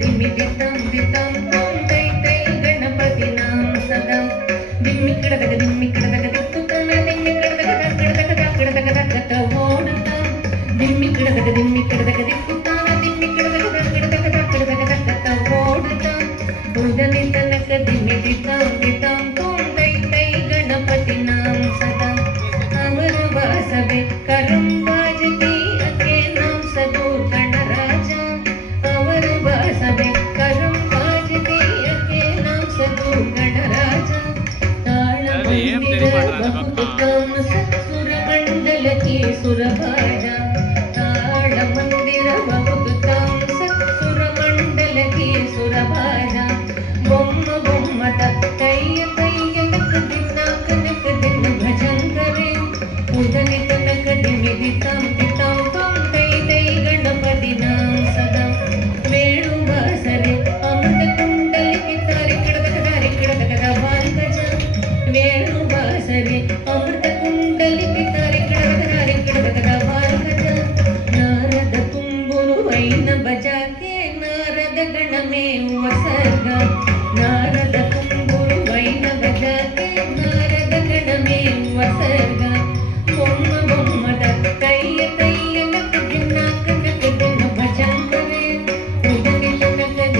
दिमिदितं दितं तं तै तै गणपतिनां सदा दिम्मिकडदग दिम्मिकडदग दिक्कुतन दिम्मिकडदग कडदग कडदग ओडतां दिम्मिकडदग दिम्मिकडदग दिक्कुतन दिम्मिकडदग कडदग ओडतां उदनि तनक दिमिदितं दितं तं तै तै गणपतिनां सदा अमर वासवे करं बाजती अके नाम सदूर गणराजा अमर वासवे करं बाजती अके नाम सदूर गणराजा ताळमंदिर सत्सुर मंडल की सुरभाजा ताळमंदिर बहुतां सत्सुर मंडल की सुरभाजा बोम्म बोम्मत कय्य कय्य नक दिन भजन करे उदनि तनक दिमिदितं दितं तं तै तै गणपतिनां सदा वेणु वासरे अमृत कुंडल की तारि किडदग बालगज वेणु वासरे अमृत कुंडल की तारि किडदग बालगज नारद तुम्बुरु वैन बजाके नारद गणमे वसर्ग नारद तुम्बुरु वैन बजाके नारद गणमे वसर्ग